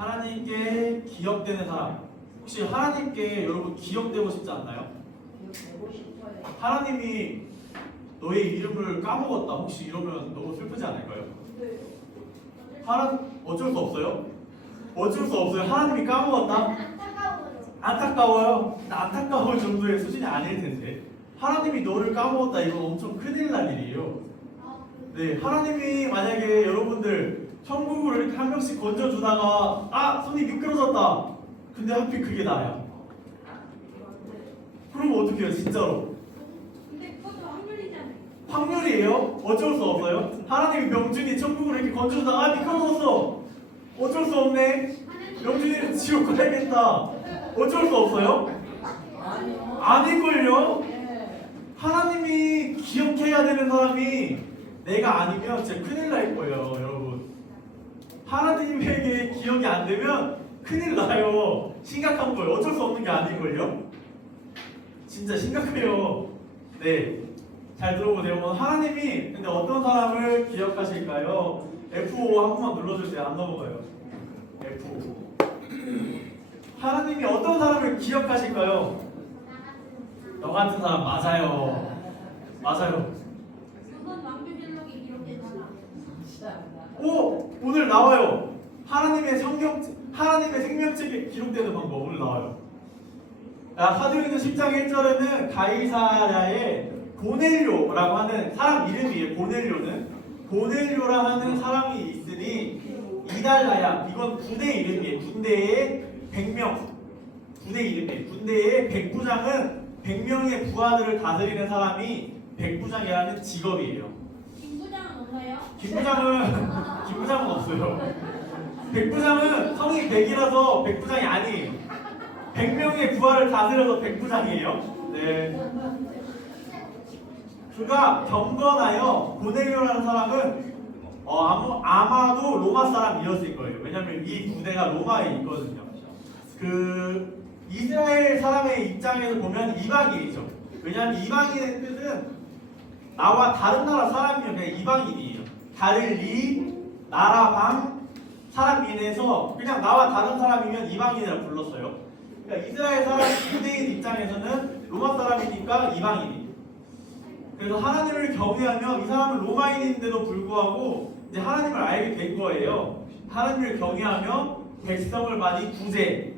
하나님께 기억되는 사람. 혹시 하나님께 여러분 기억되고 싶지 않나요? 기억되고 싶어요. 하나님이 너의 이름을 까먹었다. 혹시 이러면 너무 슬프지 않을까요? 어쩔 수 없어요? 어쩔 수 없어요. 하나님이 까먹었다? 안타까워요. 안타까울 정도의 수준이 아닐 텐데. 하나님이 너를 까먹었다. 이건 엄청 큰일 날 일이에요. 네, 하나님이 만약에 여러분들 천국으로 이렇게 한 명씩 건져주다가 손이 미끄러졌다. 근데 하필 그게 나야. 그러면 어떻게 해요? 진짜로. 근데 그것도 확률이잖아요. 확률이에요? 어쩔 수 없어요? 하나님이 명준이 천국으로 이렇게 건져주다가 미끄러졌어. 어쩔 수 없네. 명준이는 지옥 가야겠다. 어쩔 수 없어요? 아니요. 아닐걸요? 네. 하나님이 기억해야 되는 사람이 내가 아니면 진짜 큰일 날 거예요, 여러분. 하나님에게 기억이 안 되면 큰일 나요. 심각한 거예요. 어쩔 수 없는 게 아닐걸요? 진짜 심각해요. 네. 잘 들어보세요. 하나님이 근데 어떤 사람을 기억하실까요? F5 한 번만 눌러주세요. 안 넘어가요. F5. 하나님이 어떤 사람을 기억하실까요? 너 같은 사람 맞아요. 맞아요. 그건 왕조실록에 기록된 사람. 오늘 나와요. 하나님의 생명책에 기록되는 방법 오늘 나와요. 사도행전 10장 1절에는 가이사랴의 고넬료라고 하는 사람 이름이에요. 고넬료라 하는 사람이 있으니 이달라야, 이건 군대 이름이에요. 군대의 100명, 군대 이름이에요. 군대의 백부장은 100명의 부하들을 다스리는 사람이 백부장이라는 직업이에요. 김부장은 없나요? 김부장은 없어요. 백부장은 성이 100이라서 백부장이 아니에요. 100명의 부하를 다스려서 백부장이에요. 네. 그가 경건하여 고넬료라는 사람은 아마도 로마 사람이었을 거예요. 왜냐하면 이 부대가 로마에 있거든요. 그 이스라엘 사람의 입장에서 보면 이방인이죠. 왜냐하면 이방인의 뜻은 나와 다른 나라 사람이면 그냥 이방인이에요. 다를리, 나라, 방, 사람인에서 그냥 나와 다른 사람이면 이방인이라고 불렀어요. 그러니까 이스라엘 사람 유대인 입장에서는 로마 사람이니까 이방인이. 그래서 하나님을 경외하며 이 사람은 로마인인데도 불구하고 이제 하나님을 알게 된 거예요. 하나님을 경외하며 백성을 많이 구제,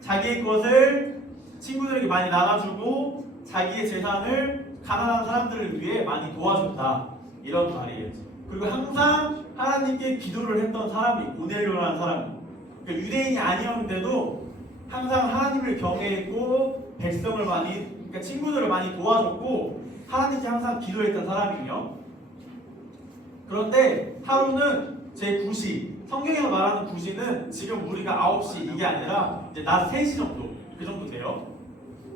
자기의 것을 친구들에게 많이 나눠주고 자기의 재산을 가난한 사람들을 위해 많이 도와줬다. 이런 말이에요. 그리고 항상 하나님께 기도를 했던 사람이 고넬료라는 사람. 그러니까 유대인이 아니었는데도 항상 하나님을 경외했고 백성을 많이, 그러니까 친구들을 많이 도와줬고 하나님께 항상 기도했던 사람이에요. 그런데 하루는 제 9시, 성경에서 말하는 9시는 지금 우리가 9시 이게 아니라 이제 낮 3시 정도, 그 정도 돼요.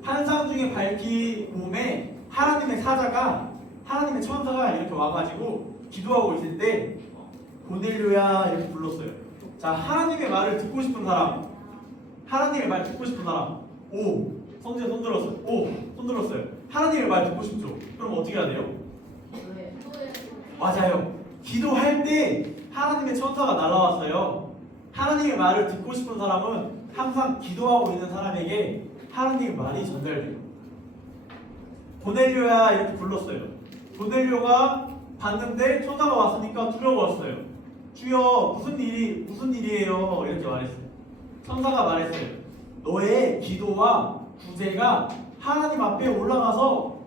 환상 중에 밝기 봄에 하나님의 사자가, 하나님의 천사가 이렇게 와가지고 기도하고 있을 때 고넬료야 이렇게 불렀어요. 자, 하나님의 말을 듣고 싶은 사람, 하나님의 말 듣고 싶은 사람, 성재 손 들었어요. 손 들었어요. 하나님의 말 듣고 싶죠? 그럼 어떻게 해야 돼요? 맞아요. 기도할 때 하나님의 천사가 날아왔어요. 하나님의 말을 듣고 싶은 사람은 항상 기도하고 있는 사람에게 하나님의 말이 전달돼요. 고넬료야 이렇게 불렀어요. 고넬료가 봤는데 천사가 왔으니까 두려웠어요. 주여 무슨 일이에요? 이렇게 말했어요. 천사가 말했어요. 너의 기도와 구제가 하나님 앞에 올라가서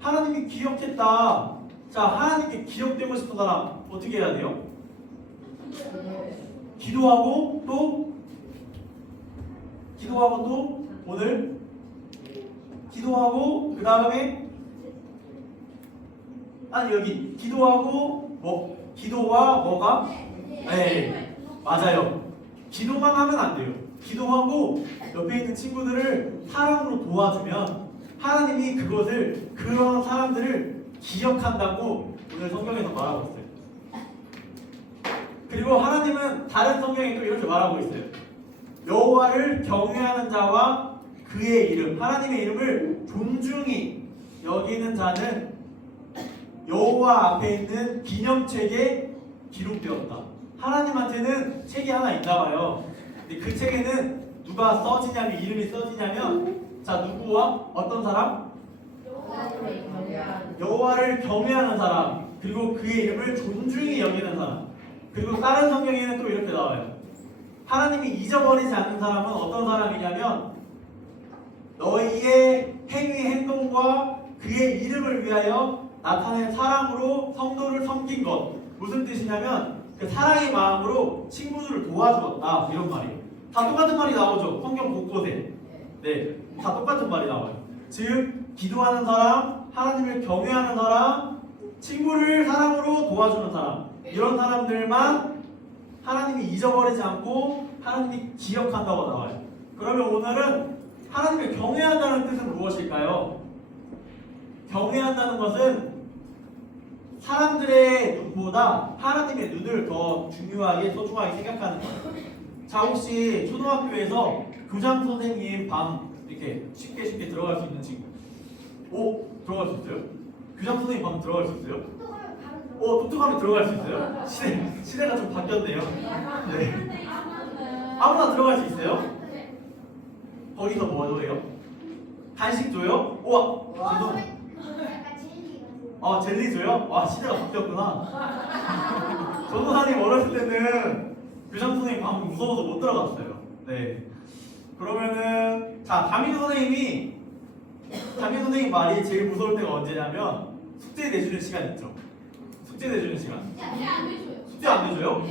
하나님이 기억했다. 자, 하나님께 기억되고 싶은 사람 어떻게 해야 돼요? 기도하고 또 오늘 기도하고 그 다음에 여기 기도하고 기도와 뭐가? 네, 맞아요. 기도만 하면 안 돼요. 기도하고 옆에 있는 친구들을 사랑으로 도와주면 하나님이 그런 사람들을 기억한다고 오늘 성경에서 말하고 있어요. 그리고 하나님은 다른 성경에 또 이렇게 말하고 있어요. 여호와를 경외하는 자와 그의 이름, 하나님의 이름을 존중히 여기는 자는 여호와 앞에 있는 기념책에 기록되었다. 하나님한테는 책이 하나 있나 봐요. 근데 그 책에는 누가 써지냐면 이름이 써지냐면 자 누구와 어떤 사람? 여호와를 경외하는 사람 그리고 그의 이름을 존중히 여기는 사람 그리고 다른 성경에는 또 이렇게 나와요. 하나님이 잊어버리지 않는 사람은 어떤 사람이냐면 너희의 행위 행동과 그의 이름을 위하여 나타낸 사랑으로 성도를 섬긴 것. 무슨 뜻이냐면 그 사랑의 마음으로 친구들을 도와주었다 이런 말이에요. 다 똑같은 말이 나오죠. 성경 곳곳에. 네, 다 똑같은 말이 나와요. 즉 기도하는 사람, 하나님을 경외하는 사람, 친구를 사랑으로 도와주는 사람 이런 사람들만 하나님이 잊어버리지 않고 하나님이 기억한다고 나와요. 그러면 오늘은 하나님을 경외한다는 뜻은 무엇일까요? 경외한다는 것은 사람들의 눈보다 하나님의 눈을 더 중요하게 소중하게 생각하는 거예요. 자 혹시 초등학교에서 교장 선생님 방 이렇게 쉽게 들어갈 수 있는 친구? 오 들어갈 수 있어요? 교장 선생님 방 들어갈 수 있어요? 똑똑하면 들어갈 수 있어요? 시대가 좀 바뀌었네요. 네. 아무나 들어갈 수 있어요? 거기서 뭐 줘요? 간식 줘요? 우와 죄송. 젤리 줘요? 와 시대가 바뀌었구나. 전도사님 어렸을 때는 교장 선생님 방 무서워서 못 들어갔어요. 네. 그러면은 자 담임 선생님 말이 제일 무서울 때가 언제냐면 숙제 내주는 시간 있죠. 숙제 내주는 시간. 숙제 안 내줘요?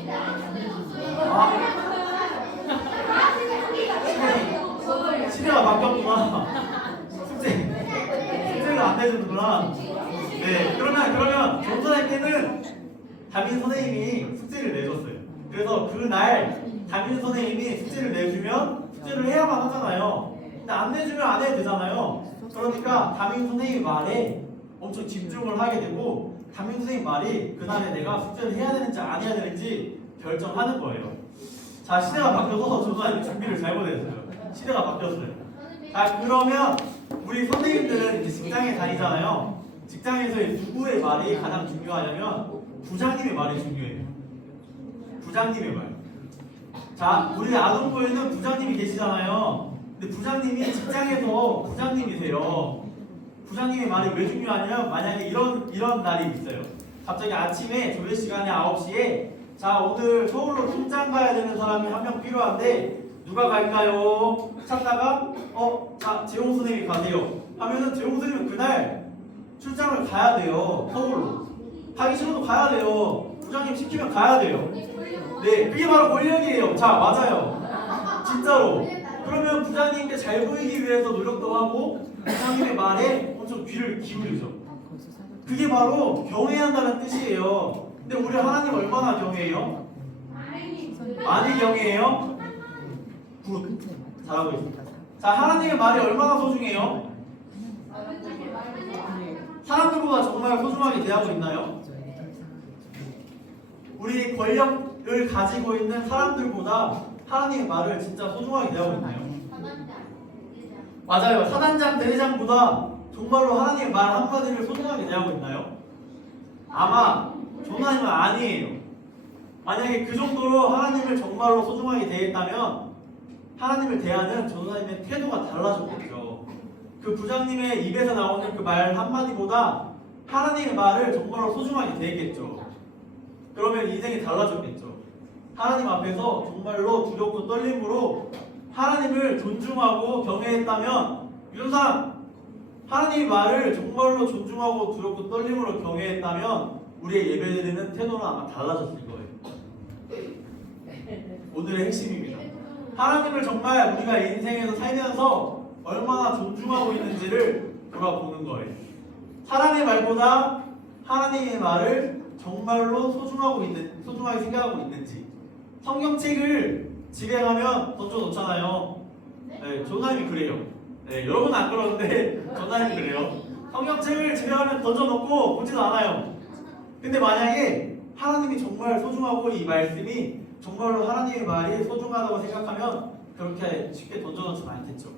시대가 바뀌었구나. 숙제를 안 내주는구나. 네, 그러면 전도사님 때는 담임 선생님이 숙제를 내줬어요. 그래서 그날 담임 선생님이 숙제를 내주면 숙제를 해야만 하잖아요. 근데 안 내주면 안 해도 되잖아요. 그러니까 담임 선생님 말에 엄청 집중을 하게 되고 담임 선생님 말이 그날에 내가 숙제를 해야 되는지 안 해야 되는지 결정하는 거예요. 자 시대가 바뀌어서 전도사님이 준비를 잘못했어요. 시대가 바뀌었어요. 자 그러면 우리 선생님들은 이제 직장에 다니잖아요. 직장에서의 누구의 말이 가장 중요하냐면 부장님의 말이 중요해요. 부장님의 말. 자 우리 아동부에는 부장님이 계시잖아요. 근데 부장님이 직장에서 부장님이세요. 부장님의 말이 왜 중요하냐면 만약에 이런 날이 있어요. 갑자기 아침에 조회 시간에 9시에 자 오늘 서울로 출장 가야 되는 사람이 한 명 필요한데 누가 갈까요? 찾다가 자 재홍 선생님이 가세요 하면은 재홍 선생님은 그날 출장을 가야 돼요. 서울로 가기 싫어도 가야 돼요. 부장님 시키면 가야 돼요. 네 그게 바로 권력이에요. 자 맞아요 진짜로. 그러면 부장님께 잘 보이기 위해서 노력도 하고 부장님의 말에 엄청 귀를 기울이죠. 그게 바로 경외한다는 뜻이에요. 근데 우리 하나님 얼마나 경외해요? 많이 경외해요? 굿 잘하고 있습니다. 자 하나님의 말이 얼마나 소중해요? 사람들보다 정말 소중하게 대하고 있나요? 우리 권력을 가지고 있는 사람들보다 하나님의 말을 진짜 소중하게 대하고 있나요? 맞아요. 사단장, 대회장보다 정말로 하나님의 말 한마디를 소중하게 대하고 있나요? 아마 전도사님은 아니에요. 만약에 그 정도로 하나님을 정말로 소중하게 대했다면 하나님을 대하는 전도사님의 태도가 달라졌겠죠. 그 부장님의 입에서 나오는 그 말 한마디보다 하나님의 말을 정말로 소중하게 대했겠죠. 그러면 인생이 달라졌겠죠. 하나님 앞에서 정말로 두렵고 떨림으로 하나님을 존중하고 경외했다면 이런 사람 하나님의 말을 정말로 존중하고 두렵고 떨림으로 경외했다면 우리의 예배드리는 태도는 아마 달라졌을 거예요. 오늘의 핵심입니다. 하나님을 정말 우리가 인생에서 살면서 얼마나 존중하고 있는지를 돌아보는 거예요. 사람의 말보다 하나님의 말을 정말로 소중하게 생각하고 있는지. 성경책을 집에 가면 던져놓잖아요. 네, 전도사님이 그래요. 네, 여러분은 안 그러는데 전도사님이 그래요. 성경책을 집에 가면 던져놓고 보지도 않아요. 근데 만약에 하나님이 정말 소중하고 이 말씀이 정말로 하나님의 말이 소중하다고 생각하면 그렇게 쉽게 던져놓지 않겠죠.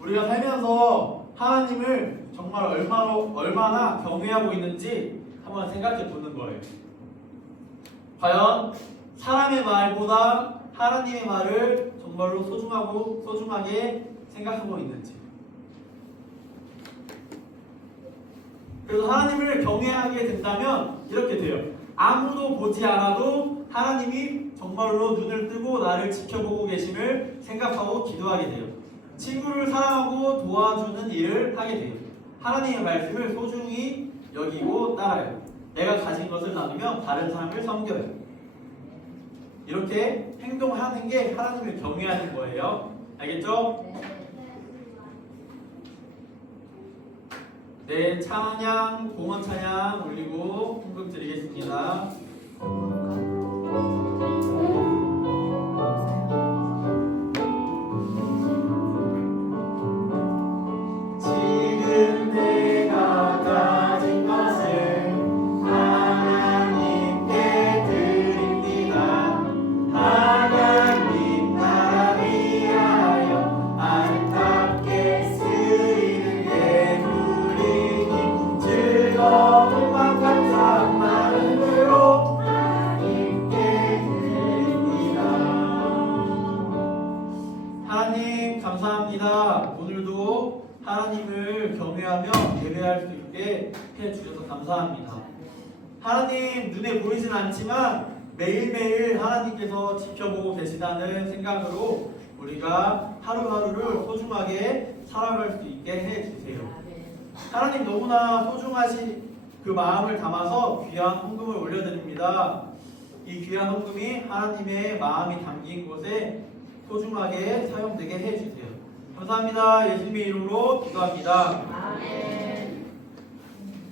우리가 살면서 하나님을 정말 얼마나 경외하고 있는지 한번 생각해 보는 거예요. 과연 사람의 말보다 하나님의 말을 정말로 소중하게 생각하고 있는지. 그래서 하나님을 경외하게 된다면 이렇게 돼요. 아무도 보지 않아도 하나님이 정말로 눈을 뜨고 나를 지켜보고 계심을 생각하고 기도하게 돼요. 친구를 사랑하고 도와주는 일을 하게 돼요. 하나님의 말씀을 소중히 여기고 따라요. 내가 가진 것을 나누며 다른 사람을 섬겨요. 이렇게 행동하는 게 하나님을 경외하는 거예요. 알겠죠? 네, 찬양, 공원 찬양 올리고 헌금 드리겠습니다. 지금 내가 가진 것을 하나님께 드립니다. 하나님 나라 위하여 아름답게 쓰이는 예물이니 즐거운 맘 감사한 마음으로 하나님께 드립니다. 하나님 감사합니다. 오늘도 하나님을 경외하며 예배할 수 있게 해주셔서 감사합니다. 하나님 눈에 보이진 않지만 매일매일 하나님께서 지켜보고 계시다는 생각으로 우리가 하루하루를 소중하게 살아갈 수 있게 해주세요. 하나님 너무나 소중하신 그 마음을 담아서 귀한 헌금을 올려드립니다. 이 귀한 헌금이 하나님의 마음이 담긴 곳에 소중하게 사용되게 해주세요. 감사합니다. 예수님의 이름으로 기도합니다. 아멘.